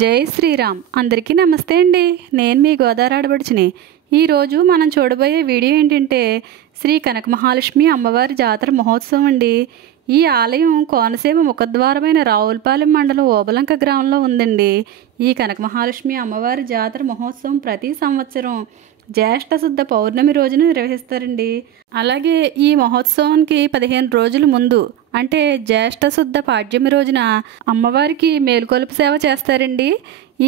జై శ్రీరామ్. అందరికీ నమస్తే అండి. నేను మీ గోదావరి ఆడబడుచుని. ఈరోజు మనం చూడబోయే వీడియో ఏంటంటే శ్రీ కనక మహాలక్ష్మి అమ్మవారి జాతర మహోత్సవం అండి. ఈ ఆలయం కోనసీమ ముఖద్వారమైన రావులపాలెం మండలం ఓబలంక గ్రామంలో ఉందండి. ఈ కనక మహాలక్ష్మి అమ్మవారి జాతర మహోత్సవం ప్రతి సంవత్సరం జ్యేష్ఠ శుద్ధ పౌర్ణమి రోజున నిర్వహిస్తారండి. అలాగే ఈ మహోత్సవానికి 15 రోజుల ముందు అంటే జ్యేష్ఠ శుద్ధ పాడ్యమి రోజున అమ్మవారికి మేలుకొలుపు సేవ చేస్తారండి.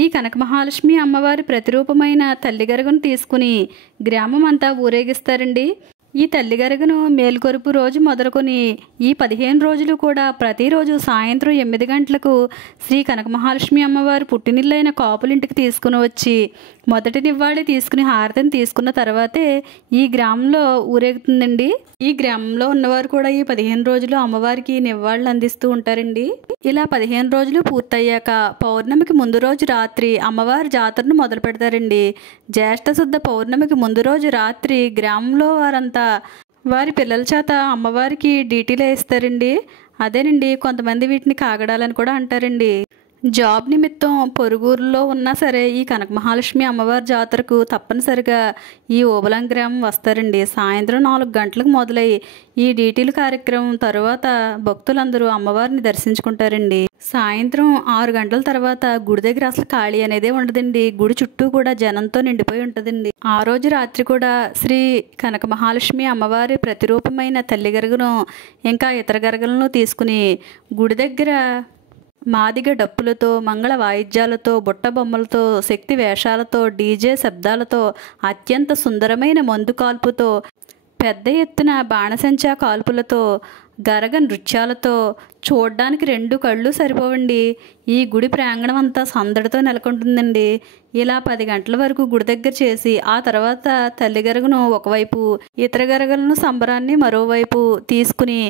ఈ కనక మహాలక్ష్మి అమ్మవారి ప్రతిరూపమైన తల్లిగరగను తీసుకుని గ్రామం అంతా ఊరేగిస్తారండి. ఈ తల్లిగరగను మేలుకొలుపు రోజు మొదలుకొని ఈ 15 రోజులు కూడా ప్రతిరోజు సాయంత్రం 8 గంటలకు శ్రీ కనక మహాలక్ష్మి అమ్మవారి పుట్టినిల్లైన కాపులింటికి తీసుకుని వచ్చి మొదటి నివ్వాళి తీసుకుని హారతిని తీసుకున్న తర్వాతే ఈ గ్రామంలో ఊరేగుతుందండి. ఈ గ్రామంలో ఉన్నవారు కూడా ఈ 15 రోజులు అమ్మవారికి నివ్వాళ్ళు అందిస్తూ ఉంటారండి. ఇలా 15 రోజులు పూర్తయ్యాక పౌర్ణమికి ముందు రోజు రాత్రి అమ్మవారి జాతరను మొదలు పెడతారండి. జ్యేష్ఠ శుద్ధ పౌర్ణమికి ముందు రోజు రాత్రి గ్రామంలో వారంతా వారి పిల్లల చేత అమ్మవారికి డీటీలు వేస్తారండి. అదేనండి, కొంతమంది వీటిని కాగడాలని కూడా అంటారండి. జాబ్ నిమిత్తం పొరుగురులో ఉన్నా సరే ఈ కనక మహాలక్ష్మి అమ్మవారి జాతరకు తప్పనిసరిగా ఈ ఓబలం గ్రామం వస్తారండి. సాయంత్రం 4 గంటలకు మొదలై ఈ డీటీలు కార్యక్రమం తరువాత భక్తులందరూ అమ్మవారిని దర్శించుకుంటారండి. సాయంత్రం 6 గంటల తర్వాత గుడి దగ్గర అసలు ఖాళీ అనేదే ఉండదండి. గుడి చుట్టూ కూడా జనంతో నిండిపోయి ఉంటుందండి. ఆ రోజు రాత్రి కూడా శ్రీ కనక మహాలక్ష్మి అమ్మవారి ప్రతిరూపమైన తల్లి గరగను ఇంకా ఇతర గరగలను తీసుకుని గుడి దగ్గర మాదిగ డప్పులతో, మంగళ వాయిద్యాలతో, బుట్ట బొమ్మలతో, శక్తి వేషాలతో, డీజే శబ్దాలతో, అత్యంత సుందరమైన మందు కాల్పుతో, పెద్ద ఎత్తున బాణసంచా కాల్పులతో, గరగ నృత్యాలతో చూడ్డానికి 2 కళ్ళు సరిపోవండి. ఈ గుడి ప్రాంగణం అంతా సందడితో నెలకొంటుందండి. ఇలా 10 గంటల వరకు గుడి దగ్గర చేసి ఆ తర్వాత తల్లి గరగను ఒకవైపు, ఇతర గరగలను సంబరాన్ని మరోవైపు తీసుకుని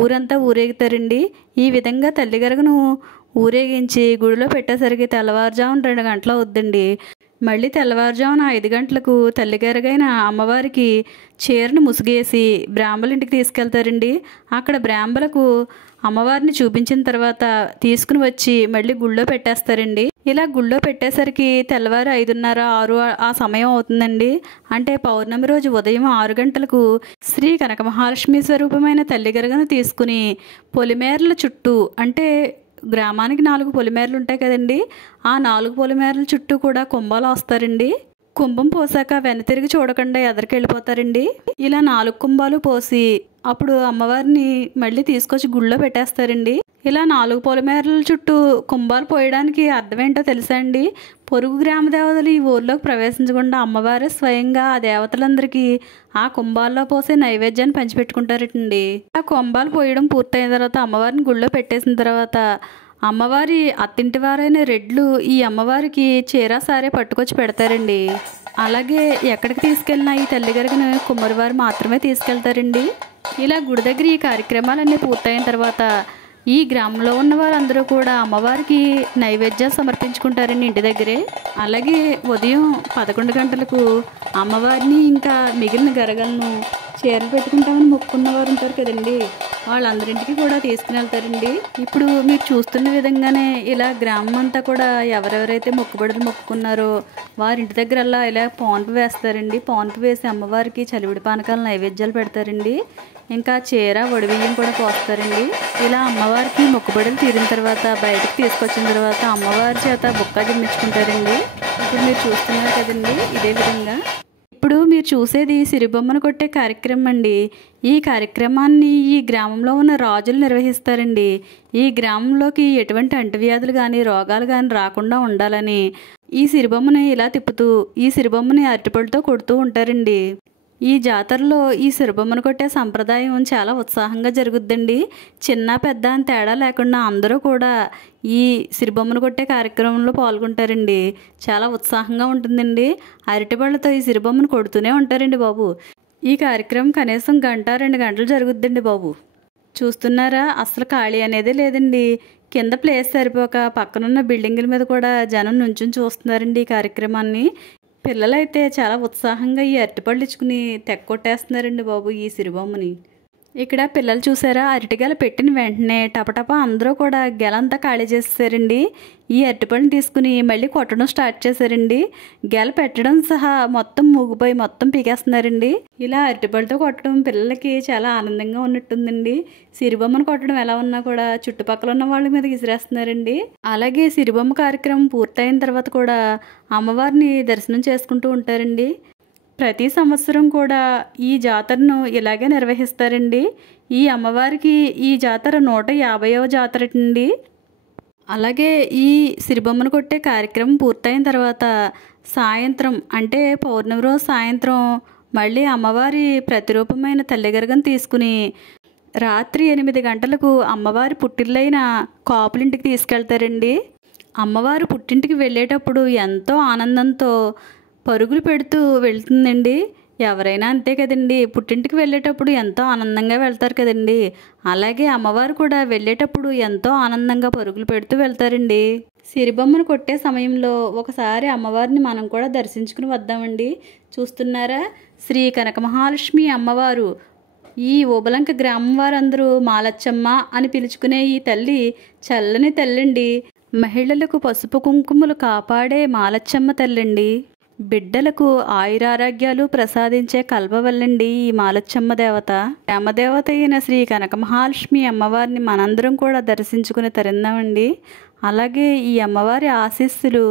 ఊరంతా ఊరేగుతారండి. ఈ విధంగా తల్లి గరగను ఊరేగించి గుడిలో పెట్టేసరికి తెల్లవారుజామున 2 గంటలు అవుద్దండి. మళ్ళీ తెల్లవారుజామున 5 గంటలకు తల్లిగరగైన అమ్మవారికి చీరను ముసుగేసి బ్రాహ్మల ఇంటికి తీసుకెళ్తారండి. అక్కడ బ్రాహ్మలకు అమ్మవారిని చూపించిన తర్వాత తీసుకుని వచ్చి మళ్ళీ గుళ్ళో పెట్టేస్తారండి. ఇలా గుళ్ళో పెట్టేసరికి తెల్లవారు 5:30, 6 ఆ సమయం అవుతుందండి. అంటే పౌర్ణమి రోజు ఉదయం 6 గంటలకు శ్రీ కనక మహాలక్ష్మి స్వరూపమైన తల్లిగరగను తీసుకుని పొలిమేరల చుట్టూ, అంటే గ్రామానికి 4 పొలిమేరలు ఉంటాయి కదండి, ఆ 4 పొలిమేరల చుట్టూ కూడా కుంభాలు వస్తారండి. కుంభం పోసాక వెనతిరిగి చూడకుండా ఎదరికెళ్ళిపోతారండి. ఇలా 4 కుంభాలు పోసి అప్పుడు అమ్మవారిని మళ్ళీ తీసుకొచ్చి గుళ్ళో పెట్టేస్తారండి. ఇలా 4 పొలిమేరల చుట్టూ కుంభాలు పోయడానికి అర్థం ఏంటో తెలుసా అండి? పొరుగు గ్రామ దేవతలు ఈ ఊర్లోకి ప్రవేశించకుండా అమ్మవారే స్వయంగా ఆ దేవతలందరికీ ఆ కుంభాల్లో పోసే నైవేద్యాన్ని పంచిపెట్టుకుంటారటండి. ఆ కుంభాలు పోయడం పూర్తయిన తర్వాత అమ్మవారిని గుళ్ళో పెట్టేసిన తర్వాత అమ్మవారి అత్తింటి వారైన రెడ్లు ఈ అమ్మవారికి చీర సారే పట్టుకొచ్చి పెడతారండి. అలాగే ఎక్కడికి తీసుకెళ్ళినా ఈ తల్లిగరగను కుమ్మరివారు మాత్రమే తీసుకెళ్తారండి. ఇలా గుడి దగ్గర ఈ కార్యక్రమాలన్నీ పూర్తయిన తర్వాత ఈ గ్రామంలో ఉన్న వారందరూ కూడా అమ్మవారికి నైవేద్యాలు సమర్పించుకుంటారండి ఇంటి దగ్గరే. అలాగే ఉదయం 11 గంటలకు అమ్మవారిని ఇంకా మిగిలిన గరగలను చీరలు పెట్టుకుంటామని మొక్కుకున్న వారు ఉంటారు కదండి, వాళ్ళందరింటికి కూడా తీసుకుని వెళ్తారండి. ఇప్పుడు మీరు చూస్తున్న విధంగానే ఇలా గ్రామం అంతా కూడా ఎవరెవరైతే మొక్కుబడులు మొక్కుకున్నారో వారింటి దగ్గరల్లా ఇలా పాన్పు వేస్తారండి. పాన్పు వేసి అమ్మవారికి చలివిడి పానకాల నైవేద్యాలు పెడతారండి. ఇంకా చీర వడిబియ్యం కూడా పోస్తారండి. ఇలా అమ్మవారికి మొక్కుబడులు తీరిన తర్వాత బయటకు తీసుకొచ్చిన తర్వాత అమ్మవారి చేత బుక్క జిమ్మించుకుంటారండి. ఇప్పుడు మీరు చూస్తున్నారు కదండి, ఇదే విధంగా ఇప్పుడు మీరు చూసేది సిరిబొమ్మను కొట్టే కార్యక్రమం అండి. ఈ కార్యక్రమాన్ని ఈ గ్రామంలో ఉన్న రాజులు నిర్వహిస్తారండి. ఈ గ్రామంలోకి ఎటువంటి అంటువ్యాధులు కానీ రోగాలు కానీ రాకుండా ఉండాలని ఈ సిరిబొమ్మని ఇలా తిప్పుతూ ఈ సిరిబొమ్మని అరటిపళ్ళతో కొడుతూ ఉంటారండి. ఈ జాతరలో ఈ సిరిబొమ్మను కొట్టే సంప్రదాయం చాలా ఉత్సాహంగా జరుగుద్దండి. చిన్న పెద్ద అని తేడా లేకుండా అందరూ కూడా ఈ సిరిబొమ్మను కొట్టే కార్యక్రమంలో పాల్గొంటారండి. చాలా ఉత్సాహంగా ఉంటుందండి. అరటిపళ్ళతో ఈ సిరిబొమ్మను కొడుతూనే ఉంటారండి బాబు. ఈ కార్యక్రమం కనీసం 1-2 గంటలు జరుగుద్దండి బాబు. చూస్తున్నారా, అసలు ఖాళీ అనేదే లేదండి. కింద ప్లేస్ సరిపోక పక్కనున్న బిల్డింగుల మీద కూడా జనం నుంచుని చూస్తున్నారండి ఈ కార్యక్రమాన్ని. పిల్లలైతే చాలా ఉత్సాహంగా ఈ అరటిపళ్ళు ఇచ్చుకుని తెగ కొట్టేస్తున్నారండి బాబు ఈ సిరిబొమ్మని. ఇక్కడ పిల్లలు చూసారా, అరటిగెల పెట్టిన వెంటనే టపటపా అందరూ కూడా గెలంతా ఖాళీ చేసేసారండి. ఈ అరటిపళ్ళని తీసుకుని మళ్ళీ కొట్టడం స్టార్ట్ చేశారండి. గెల పెట్టడం సహా మొత్తం మూగిపోయి మొత్తం పీకేస్తున్నారండి. ఇలా అరటిపళ్ళతో కొట్టడం పిల్లలకి చాలా ఆనందంగా ఉన్నట్టుందండి. సిరిబొమ్మను కొట్టడం ఎలా ఉన్నా కూడా చుట్టుపక్కల ఉన్న వాళ్ళ మీద విసిరేస్తున్నారండి. అలాగే సిరిబొమ్మ కార్యక్రమం పూర్తయిన తర్వాత కూడా అమ్మవారిని దర్శనం చేసుకుంటూ ఉంటారండి. ప్రతి సంవత్సరం కూడా ఈ జాతరను ఇలాగే నిర్వహిస్తారండి. ఈ అమ్మవారికి ఈ జాతర 150వ జాతర అండి. అలాగే ఈ సిరిబొమ్మను కొట్టే కార్యక్రమం పూర్తయిన తర్వాత సాయంత్రం అంటే పౌర్ణమి రోజు సాయంత్రం మళ్ళీ అమ్మవారి ప్రతిరూపమైన తల్లిగరగను తీసుకుని రాత్రి 8 గంటలకు అమ్మవారి పుట్టిల్లైన కాపులింటికి తీసుకెళ్తారండి. అమ్మవారు పుట్టింటికి వెళ్ళేటప్పుడు ఎంతో ఆనందంతో పరుగులు పెడుతూ వెళ్తుందండి. ఎవరైనా అంతే కదండి, పుట్టింటికి వెళ్ళేటప్పుడు ఎంతో ఆనందంగా వెళ్తారు కదండి. అలాగే అమ్మవారు కూడా వెళ్ళేటప్పుడు ఎంతో ఆనందంగా పరుగులు పెడుతూ వెళ్తారండి. సిరిబొమ్మను కొట్టే సమయంలో ఒకసారి అమ్మవారిని మనం కూడా దర్శించుకుని వద్దామండి. చూస్తున్నారా, శ్రీ కనకమహాలక్ష్మి అమ్మవారు. ఈ ఓబలంక గ్రామం వారందరూ మాలచ్చమ్మ అని పిలుచుకునే ఈ తల్లి చల్లని తల్లండి. మహిళలకు పసుపు కుంకుమలు కాపాడే మాలచ్చమ్మ తల్లండి. బిడ్డలకు ఆయురారోగ్యాలు ప్రసాదించే కల్పవల్లండి ఈ మాలచ్చమ్మ దేవత. గ్రామదేవత అయిన శ్రీ కనకమహాలక్ష్మి అమ్మవారిని మనందరం కూడా దర్శించుకుని తరిందామండి. అలాగే ఈ అమ్మవారి ఆశీస్సులు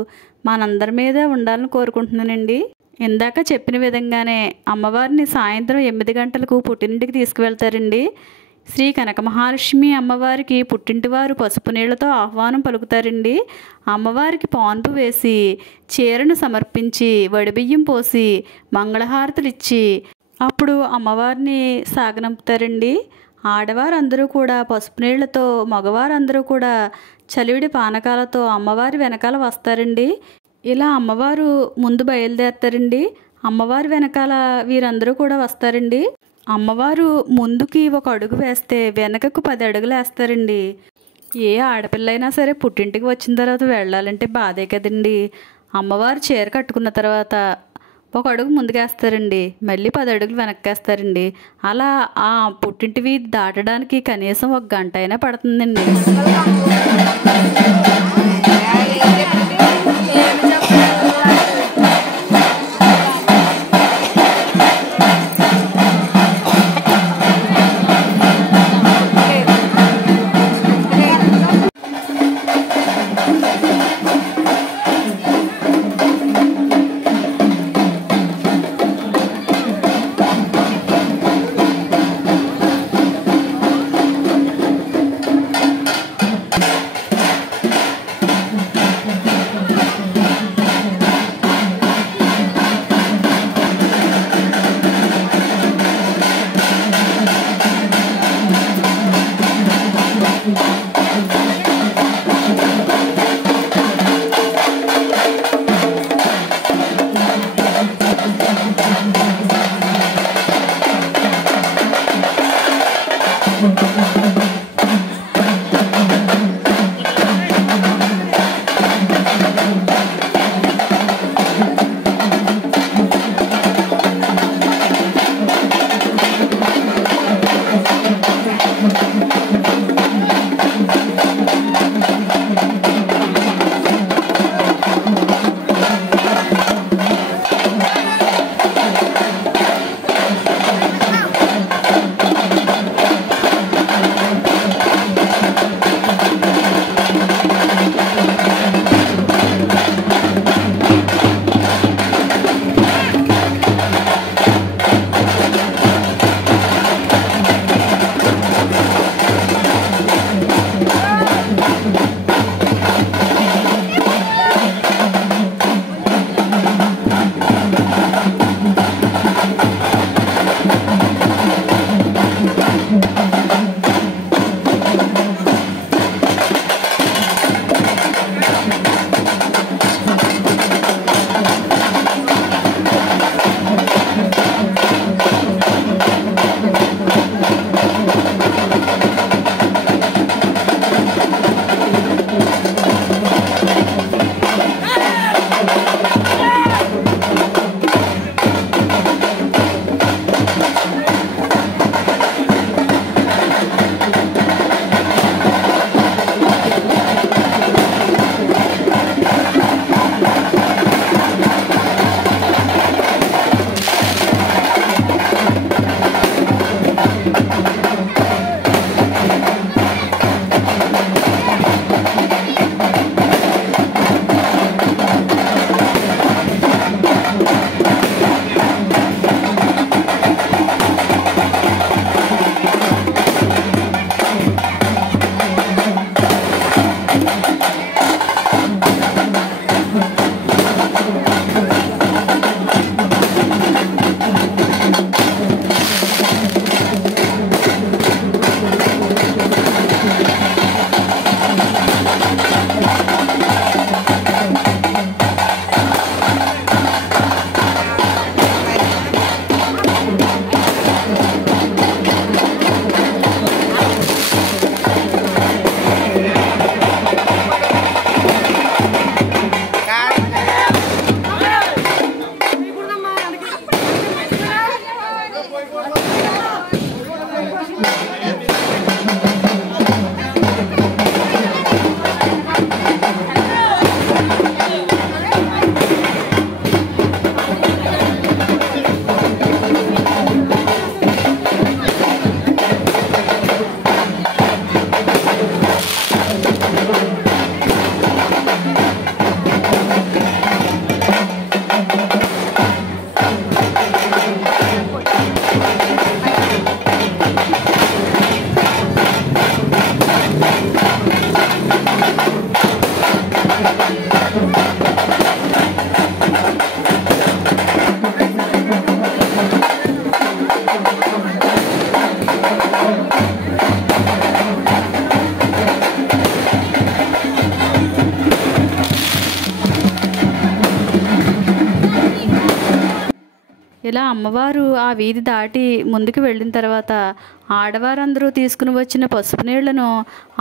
మనందరి మీద ఉండాలని కోరుకుంటున్నానండి. ఇందాక చెప్పిన విధంగానే అమ్మవారిని సాయంత్రం 8 గంటలకు పుట్టింటికి తీసుకువెళ్తారండి. శ్రీ కనకమహాలక్ష్మి అమ్మవారికి పుట్టింటివారు పసుపు నీళ్లతో ఆహ్వానం పలుకుతారండి. అమ్మవారికి పాన్పు వేసి చీరను సమర్పించి వడిబియ్యం పోసి మంగళహారతులు ఇచ్చి అప్పుడు అమ్మవారిని సాగనంపుతారండి. ఆడవారందరూ కూడా పసుపు నీళ్లతో, మగవారందరూ కూడా చలివిడి పానకాలతో అమ్మవారి వెనకాల వస్తారండి. ఇలా అమ్మవారు ముందు బయలుదేరతారండి. అమ్మవారి వెనకాల వీరందరూ కూడా వస్తారండి. అమ్మవారు ముందుకి 1 అడుగు వేస్తే వెనకకు 10 అడుగులు వేస్తారండి. ఏ ఆడపిల్లైనా సరే పుట్టింటికి వచ్చిన తర్వాత వెళ్ళాలంటే బాధే కదండి. అమ్మవారు చీర కట్టుకున్న తర్వాత 1 అడుగు ముందుకేస్తారండి, మళ్ళీ 10 అడుగులు వెనక్కేస్తారండి. అలా ఆ పుట్టింటి వీధి దాటడానికి కనీసం 1 గంట అయినా పడుతుందండి. ఇలా అమ్మవారు ఆ వీధి దాటి ముందుకు వెళ్ళిన తర్వాత ఆడవారందరూ తీసుకుని వచ్చిన పసుపు నీళ్లను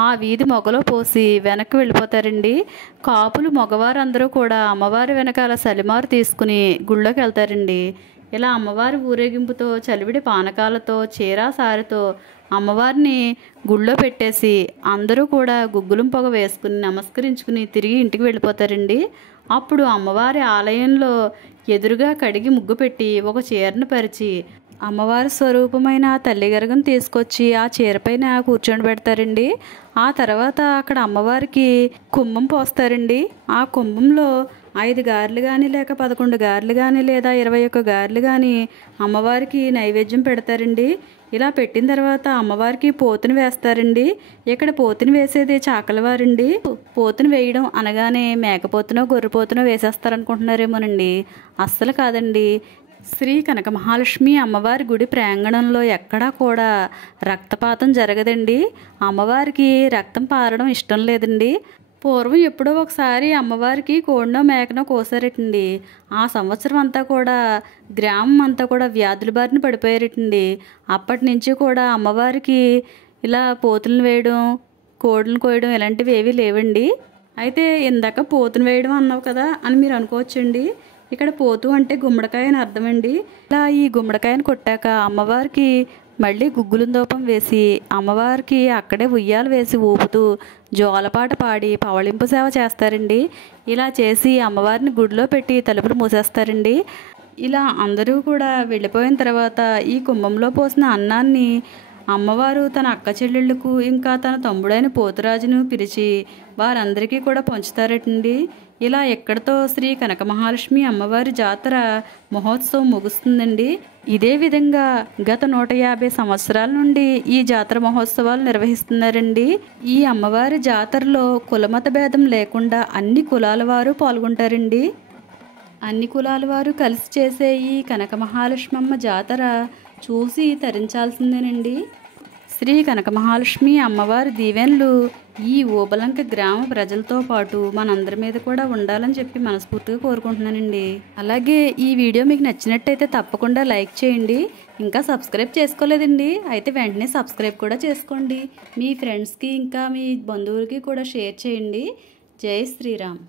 ఆ వీధి మొగలో పోసి వెనక్కి వెళ్ళిపోతారండి. కాపులు మగవారందరూ కూడా అమ్మవారి వెనకాల సలిమారు తీసుకుని గుళ్ళోకి వెళ్తారండి. ఇలా అమ్మవారి ఊరేగింపుతో చలివిడి పానకాలతో చీరా సారితో అమ్మవారిని గుళ్ళో పెట్టేసి అందరూ కూడా గుగ్గులం పొగ వేసుకుని నమస్కరించుకుని తిరిగి ఇంటికి వెళ్ళిపోతారండి. అప్పుడు అమ్మవారి ఆలయంలో ఎదురుగా కడిగి ముగ్గు పెట్టి ఒక చీరను పరిచి అమ్మవారి స్వరూపమైన తల్లి గరగను తీసుకొచ్చి ఆ చీరపైన కూర్చొని పెడతారండి. ఆ తర్వాత అక్కడ అమ్మవారికి కుంభం పోస్తారండి. ఆ కుంభంలో 5 గారెలు కానీ లేక 11 గారెలు కానీ లేదా 21 గారెలు కానీ అమ్మవారికి నైవేద్యం పెడతారండి. ఇలా పెట్టిన తర్వాత అమ్మవారికి పోతుని వేస్తారండి. ఇక్కడ పోతుని వేసేది చాకలవారండి. పోతుని వేయడం అనగానే మేకపోతునో గొర్రెపోతునో వేసేస్తారనుకుంటున్నారేమోనండి. అస్సలు కాదండి. శ్రీ కనక మహాలక్ష్మి అమ్మవారి గుడి ప్రాంగణంలో ఎక్కడా కూడా రక్తపాతం జరగదండి. అమ్మవారికి రక్తం పారడం ఇష్టం లేదండి. పూర్వం ఎప్పుడో ఒకసారి అమ్మవారికి కోడినో మేకనో కోసారటండి. ఆ సంవత్సరం అంతా కూడా గ్రామం అంతా కూడా వ్యాధుల బారిన పడిపోయారటండి. అప్పటి నుంచి కూడా అమ్మవారికి ఇలా పోతులను వేయడం కోడిని కోయడం ఇలాంటివి ఏవీ లేవండి. అయితే ఇందాక పోతును వేయడం అన్నావు కదా అని మీరు అనుకోవచ్చండి. ఇక్కడ పోతు అంటే గుమ్మడికాయ అని అర్థమండి. ఇలా ఈ గుమ్మడికాయను కొట్టాక అమ్మవారికి మళ్ళీ గుగ్గులం దూపం వేసి అమ్మవారికి అక్కడే ఉయ్యాలు వేసి ఊపుతూ జోలపాట పాడి పవళింపు సేవ చేస్తారండి. ఇలా చేసి అమ్మవారిని గుడిలో పెట్టి తలుపులు మూసేస్తారండి. ఇలా అందరూ కూడా వెళ్ళిపోయిన తర్వాత ఈ కుంభంలో పోసిన అన్నాన్ని అమ్మవారు తన అక్క చెల్లెళ్ళకు ఇంకా తన తమ్ముడైన పోతురాజును పిలిచి వారందరికీ కూడా పంచుతారటండి. ఇలా ఎక్కడితో శ్రీ కనక మహాలక్ష్మి అమ్మవారి జాతర మహోత్సవం ముగుస్తుందండి. ఇదే విధంగా గత 150 సంవత్సరాల నుండి ఈ జాతర మహోత్సవాలు నిర్వహిస్తున్నారండి. ఈ అమ్మవారి జాతరలో కులమత భేదం లేకుండా అన్ని కులాల వారు పాల్గొంటారండి. అన్ని కులాల వారు కలిసి చేసే ఈ కనక మహాలక్ష్మి అమ్మ జాతర చూసి తరించాల్సిందేనండి. శ్రీ కనక మహాలక్ష్మి అమ్మవారి దీవెనలు ఈ ఓబలంక గ్రామ ప్రజలతో పాటు మనందరి మీద కూడా ఉండాలని చెప్పి మనస్ఫూర్తిగా కోరుకుంటున్నానండి. అలాగే ఈ వీడియో మీకు నచ్చినట్టయితే తప్పకుండా లైక్ చేయండి. ఇంకా సబ్స్క్రైబ్ చేసుకోలేదండి అయితే వెంటనే సబ్స్క్రైబ్ కూడా చేసుకోండి. మీ ఫ్రెండ్స్కి ఇంకా మీ బంధువులకి కూడా షేర్ చేయండి. జై శ్రీరామ్.